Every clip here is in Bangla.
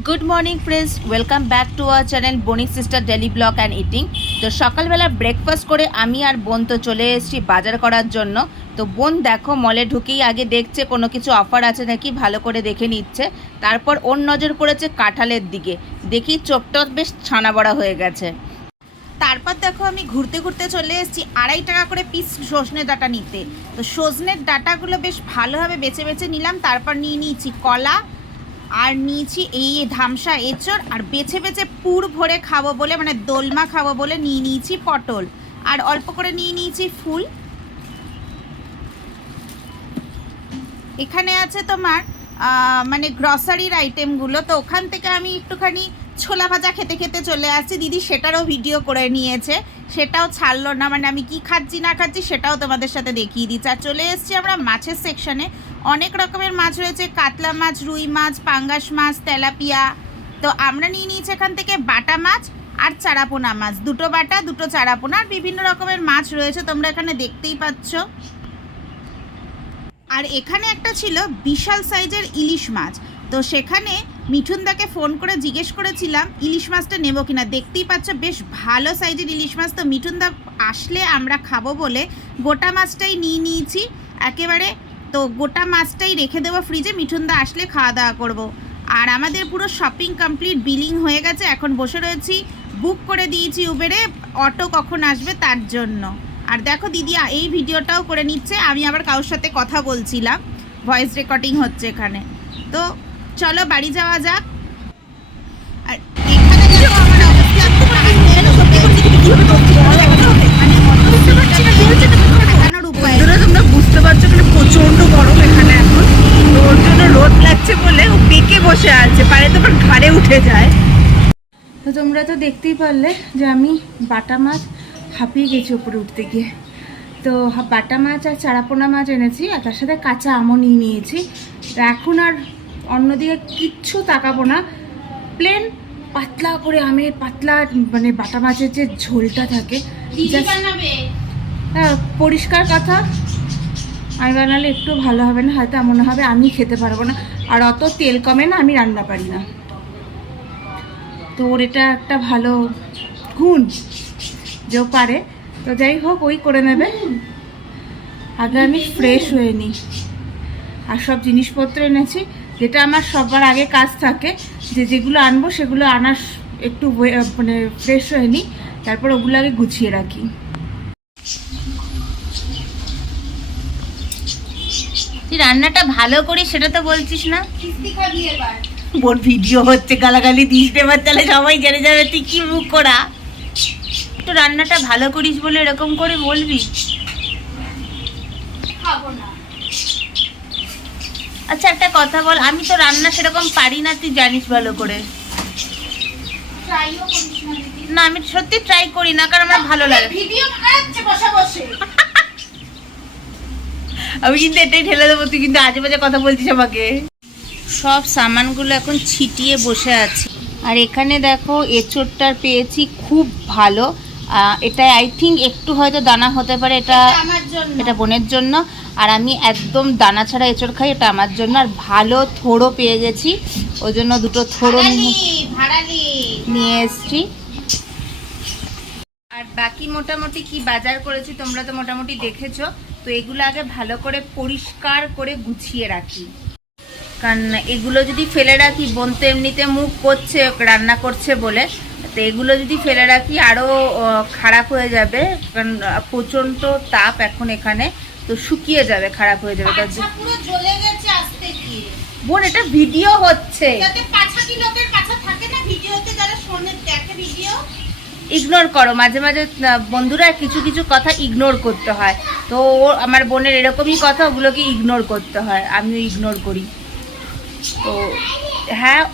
Good morning friends welcome back to our channel Banik sister daily blog and eating তো সকালবেলা ব্রেকফাস্ট করে আমি আর বোন তো চলে এসেছি বাজার করার জন্য। তো বোন দেখো মলে ঢুকেই আগে দেখছে কোনো কিছু অফার আছে নাকি, ভালো করে দেখে নিচ্ছে। তারপর ওর নজর পড়েছে কাঁঠালের দিকে। দেখি চোখটা বেশ ছানা বড়া হয়ে গেছে। তারপর দেখো আমি ঘুরতে ঘুরতে চলে এসেছি আড়াই টাকা করে পিস সজনে ডাটা নিতে। তো সজনের ডাটাগুলো বেশ ভালোভাবে বেছে বেছে নিলাম, তারপর নিয়ে নিয়েছি কলা আর নিয়েছি এই ধামসা এঁচড় আর বেছে বেছে পুর ভরে খাব বলে মানে দোলমা খাব বলে নিয়ে নিয়েছি পটল। আর অল্প করে নিয়ে নিয়েছি ফুল। এখানে আছে তোমার মানে গ্রসারির আইটেমগুলো তো ওখান থেকে আমি একটুখানি ছোলা ভাজা খেতে খেতে চলে আসছি। দিদি সেটারও ভিডিও করে নিয়েছে। সেটাও ছাড়লো না মানে আমি কি খাচ্ছি, না খাচ্ছি সেটাও তোমাদের সাথে দেখিয়ে দিচ্ছি। আর চলে এসেছি আমরা মাছের সেকশনে অনেক রকমের মাছ রয়েছে, কাতলা মাছ, রুই মাছ, পাঙ্গাস মাছ, তেলাপিয়া। তো আমরা নিয়ে নিয়েছি এখান থেকে বাটা মাছ আর চারাপোনা মাছ। দুটো বাটা, দুটো চারাপোনা আর বিভিন্ন রকমের মাছ রয়েছে, তোমরা এখানে দেখতেই পাচ্ছ। আর এখানে একটা ছিল বিশাল সাইজের ইলিশ মাছ। তো সেখানে মিঠুনদাকে ফোন করে জিজ্ঞেস করেছিলাম, ইলিশ মাছটা নেব কিনা? দেখতেই পাচ্ছ বেশ ভালো সাইজের ইলিশ মাছ। তো মিঠুনদা আসলে আমরা খাব বলে গোটা মাছটাই নিয়ে নিয়েছি। একেবারে তো গোটা মাছটাই রেখে দেবো ফ্রিজে মিঠুনদা আসলে খাওয়া দাওয়া করব। আর আমাদের পুরো শপিং কমপ্লিট বিলিং হয়ে গেছে। এখন বসে রয়েছি বুক করে দিয়েছি উবেরে অটো কখন আসবে তার জন্য। আর দেখো দিদি এই ভিডিওটাও করে নিচ্ছে। আমি আবার কারোর সাথে কথা বলছিলাম। ভয়েস রেকর্ডিং হচ্ছে এখানে। তো চলো বাড়ি যাওয়া যাক। আর এখানে দেখো আমার অবস্থা মানে উপায় তোমরা বুঝতে পারছ এখানে প্রচণ্ড গরম এখানে এখন। ওর জন্য রোদ লাগছে বলে ও পেকে বসে আছে। পারে তো ঘাড়ে উঠে যায়। তো তোমরা তো দেখতেই পারলে যে আমি বাটা মাছ হাঁপিয়ে গেছি উপরে উঠতে গিয়ে। তো বাটা মাছ আর চারাপোনা মাছ এনেছি আর তার সাথে কাঁচা আমও নিয়ে নিয়েছি। তো এখন আর অন্যদিকে কিচ্ছু তাকাবো না। প্লেন পাতলা করে আমের পাতলা মানে বাটা মাছের যে ঝোলটা থাকে হ্যাঁ পরিষ্কার কথা। আমি বানালে একটু ভালো হবে না হয়তো এমন হবে আমি খেতে পারব না। আর অত তেল কমে না আমি রান্না পারি না। তো ওর এটা একটা ভালো গুণ যে পারে। তো যাই হোক ওই করে নেবে। আগে আমি ফ্রেশ হয়ে নিই। আর সব জিনিসপত্র এনেছি। যেটা আমার সবার আগে কাজ থাকে যে যেগুলো আনব সেগুলো আনার একটু মানে ফ্রেশ হয়ে নিই তারপর ওগুলো আগে গুছিয়ে রাখি। তুই রান্নাটা ভালো করিস সেটা তো বলছিস না। বোন ভিডিও হচ্ছে গালাগালি দিস এবার তাহলে সবাই জেনে যাবে তুই কি মুখ করা তো রান্নাটা ভালো করিস বলে এরকম করে বলবি। আচ্ছা একটা কথা বল আমি তো রান্না সেরকম পারি না তুই জানিস ভালো করে। না আমি সত্যি ট্রাই করি না কারণ আমার ভালো লাগে। আমি কিন্তু এটাই ঠেলে দেবো তুই কিন্তু আজে বাজে কথা বলছিস আমাকে। সব সামানগুলো এখন ছিটিয়ে বসে আছে। আর এখানে দেখো এঁচোড়টার পেয়েছি খুব ভালো। এটা আই থিঙ্ক একটু হয়তো দানা হতে পারে এটা এটা বোনের জন্য। আর আমি একদম দানা ছাড়া এঁচড় খাই এটা আমার জন্য। আর ভালো থোড়ো পেয়ে গেছি। ওই জন্য দুটো থোড়ো নিয়ে নিয়ে এসছি। আর বাকি মোটামুটি কি বাজার করেছি তোমরা তো মোটামুটি দেখেছ। তো এগুলো আগে ভালো করে পরিষ্কার করে গুছিয়ে রাখি। কারণ এগুলো যদি ফেলে রাখি বোন তো এমনিতে মুখ করছে রান্না করছে বলে। তো এগুলো যদি ফেলে রাখি আরও খারাপ হয়ে যাবে। কারণ প্রচণ্ড তাপ এখন এখানে। তো শুকিয়ে যাবে খারাপ হয়ে যাবে। তার জন্য- পুরো জ্বলে গেছে আসতে গিয়ে। বোন এটা ভিডিও হচ্ছে। যাতে পাছা কি লোকের কাছে থাকে না ভিডিওতে যারা শোনে দেখে ভিডিও ইগনোর করো। মাঝে মাঝে বন্ধুরা কিছু কিছু কথা ইগনোর করতে হয়। তো ও- আমার বোনের এরকমই কথা ওগুলোকে ইগনোর করতে হয়। আমিও ইগনোর করি। তো হ্যাঁ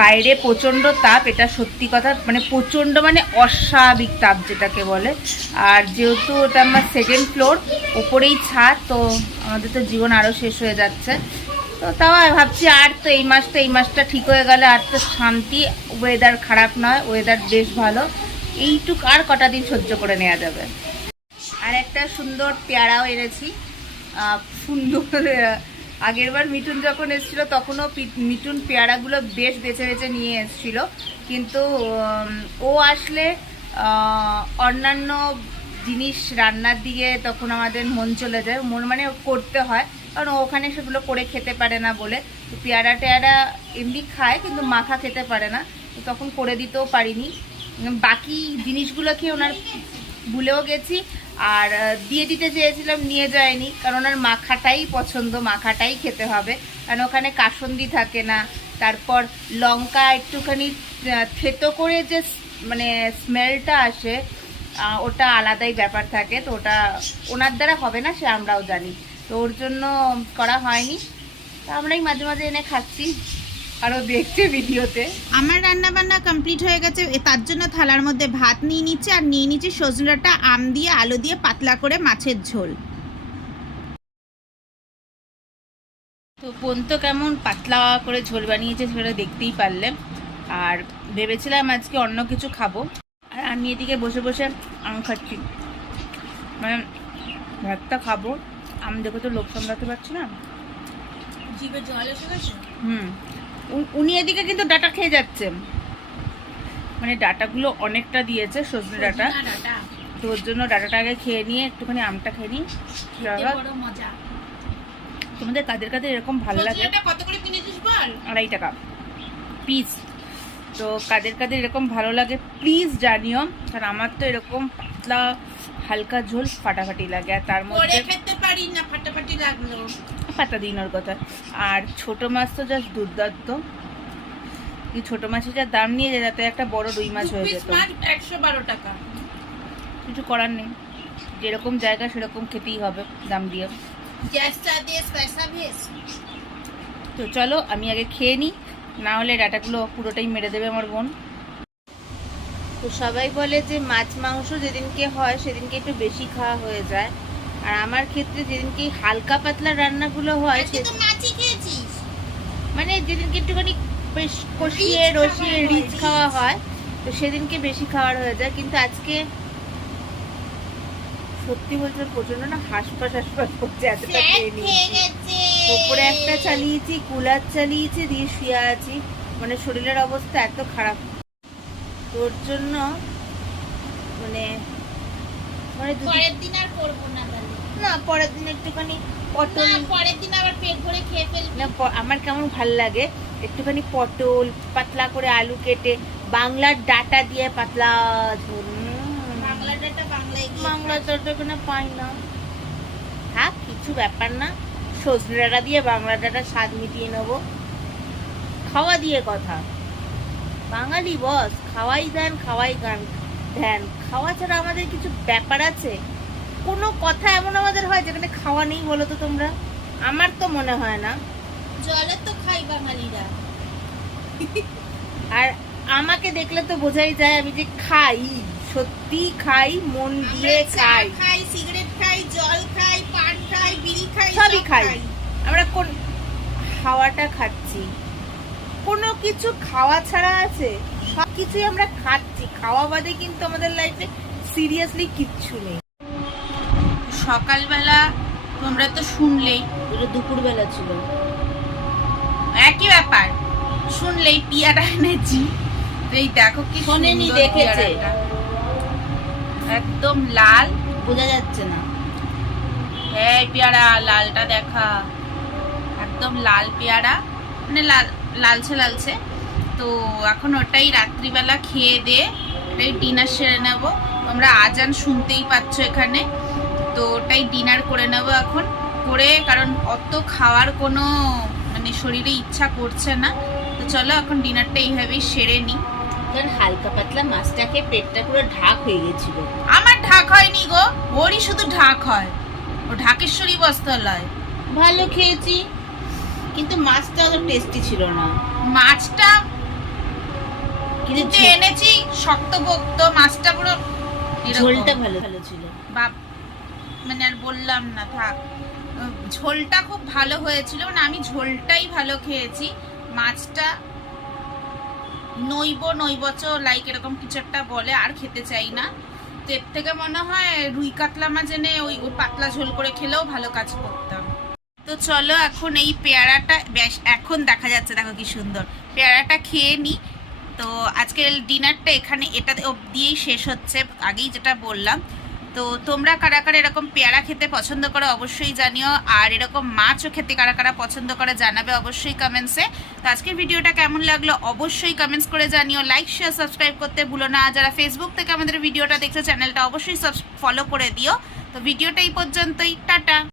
বাইরে প্রচণ্ড তাপ, এটা সত্যি কথা মানে প্রচণ্ড মানে অস্বাভাবিক তাপ যেটাকে বলে। আর যেহেতু ওটা আমার সেকেন্ড ফ্লোর ওপরেই ছাদ, তো আমাদের তো জীবন আরও শেষ হয়ে যাচ্ছে। তো তাও ভাবছি আর তো এই মাসটা এই মাসটা ঠিক হয়ে গেলে আর তো শান্তি ওয়েদার খারাপ নয় ওয়েদার বেশ ভালো। এইটুক আর কটা দিন সহ্য করে নেওয়া যাবে। আর একটা সুন্দর পেয়ারাও এনেছি সুন্দর আগেরবার মিঠুন যখন এসেছিল, তখনও মিঠুন পেয়ারাগুলো বেশ বেছে বেছে নিয়ে এসেছিল। কিন্তু ও আসলে অন্যান্য জিনিস রান্নার দিকে তখন আমাদের মন চলে যায়। মন মানে করতে হয়। কারণ ওখানে সেগুলো করে খেতে পারে না বলে। তো পেয়ারা টেয়ারা এমনি খায়, কিন্তু মাখা খেতে পারে না। তখন করে দিতেও পারিনি। বাকি জিনিসগুলো খেয়ে ওনার ভুলেও গেছি। আর দিয়ে দিতে চেয়েছিলাম, নিয়ে যায়নি। কারণ ওনার মাখাটাই পছন্দ, মাখাটাই খেতে হবে। কারণ ওখানে কাসন্দি থাকে না। তারপর লঙ্কা একটুখানি থেতো করে যে মানে স্মেলটা আসে ওটা আলাদাই ব্যাপার থাকে। তো ওটা ওনার দ্বারা হবে না, সে আমরাও জানি। তো ওর জন্য করা হয়নি। তো আমরাই মাঝে মাঝে এনে খাচ্ছি। আরও দেখছে ভিডিওতে। আমার রান্না বান্না কমপ্লিট হয়ে গেছে। তার জন্য থালার মধ্যে ভাত নিয়ে নিচ্ছে আর নিয়ে নিচ্ছে সজনাটা আম দিয়ে আলু দিয়ে পাতলা করে মাছের ঝোল। তো পন্ত কেমন পাতলা করে ঝোল বানিয়েছে সেটা দেখতেই পারলে। আর ভেবেছিলাম আজকে অন্য কিছু খাব। আর আমি এদিকে বসে বসে আম খাচ্ছি। মানে ভাতটা খাব। আম দেখে তো লোক সামলাতে পারছি না। জিভে জল এসে গেছে? হুম। উনি এদিকে কিন্তু ডাটা খেয়ে যাচ্ছে। মানে ডাটাগুলো অনেকটা দিয়েছে সজনে ডাটা। তো ওর জন্য ডাটাটা আগে খেয়ে নিয়ে একটুখানি আমটা খেয়ে নিই। তোমাদের কাদের কাদের এরকম ভালো লাগে? আড়াই টাকা। পিস তো কাদের কাদের এরকম ভালো লাগে প্লিজ জানিও। কারণ আমার তো এরকম পাতলা হালকা ঝোল ফাটাফাটি লাগে। আর তার মধ্যে খেতে পারি না ফাটাফাটি লাগল। পাতা দিই ওর কথা। আর ছোট মাছ তো জাস্ট দুর্দান্ত। কি ছোট মাছের যা দাম নিয়ে যাতে একটা বড় রুই মাছ হয়ে যেত। একশো বারো টাকা। কিছু করার নেই। যেরকম জায়গা সেরকম খেতেই হবে দাম দিয়ে। তো চলো আমি আগে খেয়ে নিই। না হলে ডাটাগুলো পুরোটাই মেরে দেবে আমার বোন। তো সবাই বলে যে মাছ মাংস যেদিনকে হয় সেদিনকে একটু বেশি খাওয়া হয়ে যায়। আর আমার ক্ষেত্রে যেদিনকে হালকা পাতলা রান্নাগুলো হয় মানে যেদিনকে একটুখানি বেশ কষিয়ে রসিয়ে রিচ খাওয়া হয় তো সেদিনকে বেশি খাওয়ার হয়ে যায়। কিন্তু আজকে সত্যি বলতে প্রচণ্ড না হাসপাস হাসপাস করছে এতটা খেয়ে নিয়েছি। উপরে একটা চালিয়েছি কুলার চালিয়েছি দিয়ে শুয়ে আছি। মানে শরীরের অবস্থা এত খারাপ। তোর জন্য মানে মানে দিন আর করব না না পরের দিন একটুখানি পটল পরের দিন আবার পেট ভরে খেয়ে ফেলবি। না আমার কেমন ভালো লাগে একটুখানি পটল পাতলা করে আলু কেটে বাংলার ডাটা দিয়ে পাতলা ঝোল। বাংলা ডাটা বাংলায় বাংলা ডাটা পাই না। থাক কিছু ব্যাপার না। সজনে ডাটা দিয়ে বাংলা ডাটা স্বাদ মিটিয়ে নেব। খাওয়া দিয়ে কথা। বাঙালি বস খাওয়াই দেন খাওয়াই গান দেন। খাওয়া ছাড়া আমাদের কিছু ব্যাপার আছে? কোনো কথা এমন আমাদের হয় যেখানে খাওয়া নেই বলো তো তোমরা? আমার তো মনে হয় না। জলে তো খাই বাঙালিরা। আর আমাকে দেখলে তো বোঝাই যায় আমি যে খাই সত্যি খাই মন দিয়ে খাই। খাই সিগারেট খাই জল খাই পান খাই বিড়ি খাই সবই সব খাই। আমরা কোন খাওয়াটা খাচ্ছি? কোনো কিছু খাওয়া ছাড়া আছে? সব কিছুই আমরা খাচ্ছি। খাওয়া বাদে কিন্তু আমাদের লাইফে সিরিয়াসলি কিচ্ছু নেই। সকালবেলা তোমরা তো শুনলেই। এটা দুপুরবেলা ছিল। একই ব্যাপার। শুনলেই পিয়ারা এনেছি। এই দেখো কি শোনেনি, দেখেছে। একদম লাল। বোঝা যাচ্ছে না। হ্যাঁ পেয়ারা লালটা দেখা। একদম লাল পেয়ারা। মানে লাল লালছে লালছে। তো এখন ওটাই রাত্রিবেলা খেয়ে দিয়ে এটাই ডিনার সেরে নেব। তোমরা আজান শুনতেই পাচ্ছ এখানে। তো ওটাই ডিনার করে নেব এখন করে কারণ অত খাওয়ার কোনো মানে শরীরে ইচ্ছা করছে না। তো চলো এখন ডিনারটা এইভাবেই সেরে নিই কারণ হালকা পাতলা মাছটাকে পেটটা পুরো ঢাক হয়ে গেছিল। আমার ঢাক হয়নি গো ওরই শুধু ঢাক হয়। ও ঢাকেশ্বরী বস্ত্রালয়। ভালো খেয়েছি কিন্তু মাছটা অত টেস্টি ছিল না। মাছটা কিন্তু কিন্তু এনেছি শক্তপোক্ত মাছটা পুরো। ঝোলটা ভালো ভালো ছিল। বাপ মানে আর বললাম না, থাক। ঝোলটা খুব ভালো হয়েছিল মানে আমি ঝোলটাই ভালো খেয়েছি। মাছটা নইব, নইবচ লাইক এরকম কিছু একটা বলে, আর খেতে চাই না। তো এর থেকে মনে হয় রুই কাতলা মাছ এনে ওই পাতলা ঝোল করে খেলেও ভালো কাজ করতাম। তো চলো এখন এই পেয়ারাটা বেশ এখন দেখা যাচ্ছে, দেখো কি সুন্দর। পেয়ারাটা খেয়ে নিই তো আজকের ডিনারটা এখানে, এটা দিয়েই শেষ হচ্ছে, আগেই যেটা বললাম। তো তোমরা কারা কারা এরকম পেয়ারা খেতে পছন্দ করো অবশ্যই জানিও। আর এরকম মাছও খেতে কারা কারা পছন্দ করে জানাবে অবশ্যই কমেন্টসে তো আজকের ভিডিওটা কেমন লাগল অবশ্যই কমেন্টস করে জানিও। লাইক শেয়ার সাবস্ক্রাইব করতে ভুলো না। যারা ফেসবুক থেকে আমাদের ভিডিওটা দেখছ চ্যানেলটা অবশ্যই ফলো করে দিও। তো ভিডিওটা এই পর্যন্তই। টাটা।